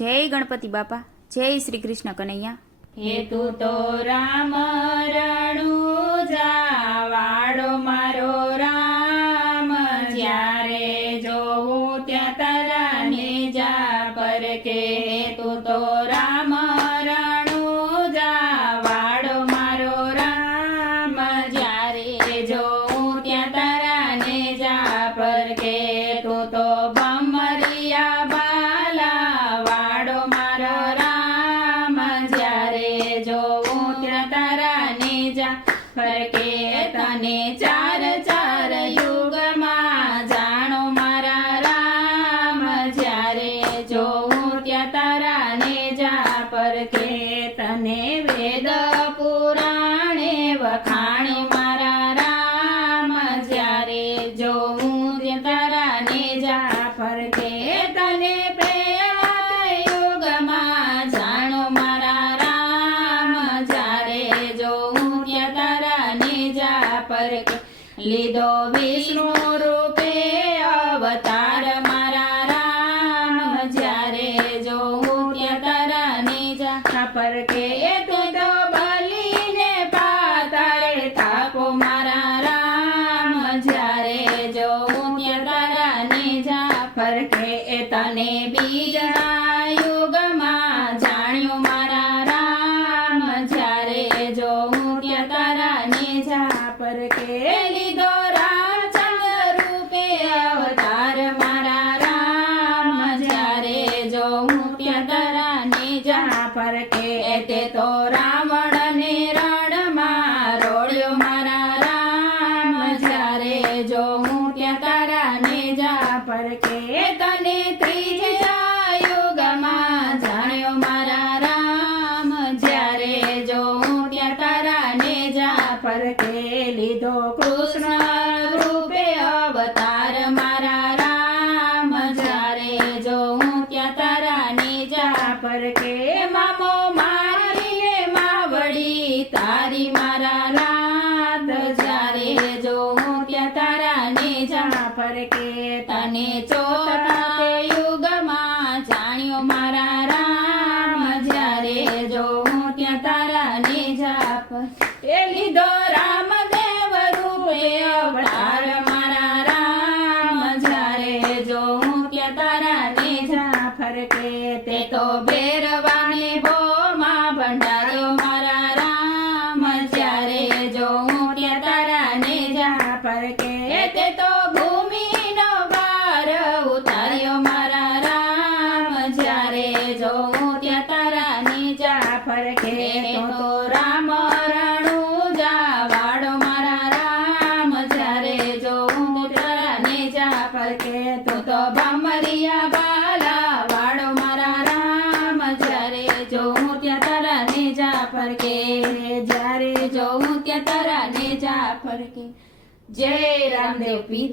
જય ગણપતિ બાપા, જય શ્રી કૃષ્ણ કનૈયા। હે તું તો રામ રણુજા વાડો મારો રામ, જ્યારે જોઉં ત્યાં તારા નેજા પર કે તું તો રામ રણુજા વાડો મારો રામ, જ્યારે જોઉં ત્યાં તારા નેજા પર કે તું તો ભમરિયા બાલા વાડો મારો રામ, જ્યારે જોઉં ત્યાં તારા નેજા પર કે તને ચાર ચાર યુગમાં જાણો મારા રામ, જ્યારે જોઉં ત્યાં તારા નેજા પર કે તને વેદ પુરાણે વખાણી મારા રામ, જ્યારે જોઉં ત્યાં તારા નેજા પર કે તને પહેલા યુગમાં જાણો મારા રામ, જ્યારે જોઉં ત્યાં તારા નેજા પર કે લીધો વિષ્ણુ રૂપે અવતાર મારા રામ, જ્યારે જોઉં ત્યાં તારા નેજા પર કે તું તો બલીને પાતાળે થાકો મારા રામ, જ્યારે જોઉં ત્યાં તારા નેજા પર કે તને બીજા યુગમાં જાણ્યું મારા રામ, જ્યારે જોઉં ત્યાં તારા નેજા પર કે લીધો રામચંદ્ર રૂપે અવતાર મારા રામ, જ્યારે જોઉં ત્યાં તારા નેજા પર કે તે તો રાવણને રણમાં રોળ્યો મારા રામ, જ્યારે જોઉં ત્યાં તારા નેજા પર કે તને ત્રીજા યુગમાં જાણ્યો મારા રામ, જ્યારે જોઉં ત્યાં તારા નેજા પર કે લીધો કૃષ્ણ રૂપે અવતાર મારા રામ, જ્યારે જોઉં ત્યાં તારા નેજા પર કે મામો મારીને માવડી તારી મારા રાત, જ્યારે જોઉં ત્યાં તારા નેજા પર કે તને ચોથા યુગમાં જાણ્યો મારા રામ, જ્યારે જોઉં ત્યાં તારા નેજા પર એ લીધો રામદેવ રૂપે અવતાર મારા રામ, જ્યારે જોઉં ત્યાં તારા નેજા પર કે તે તો ભેરવાને ભોમાં ભંડાર્યો મારા રામ, જ્યારે જોઉં ત્યાં તારા નેજા પર કે તે તો ભૂમિનો ભાર ઉતાર્યો મારા રામ, જ્યારે જોઉં ત્યાં તારા નેજા પર કે તો રામ રણુજા વાડો મારા રામ, જ્યારે જોઉં તારા નેજા પર કે તું તો ભમરિયા બાલા વાડો મારા રામ, જ્યારે જોઉં ત્યાં તારા નેજા પર કે જ્યારે જોઉં ત્યાં તારા નેજા પર કે જય રામદેવ પીર।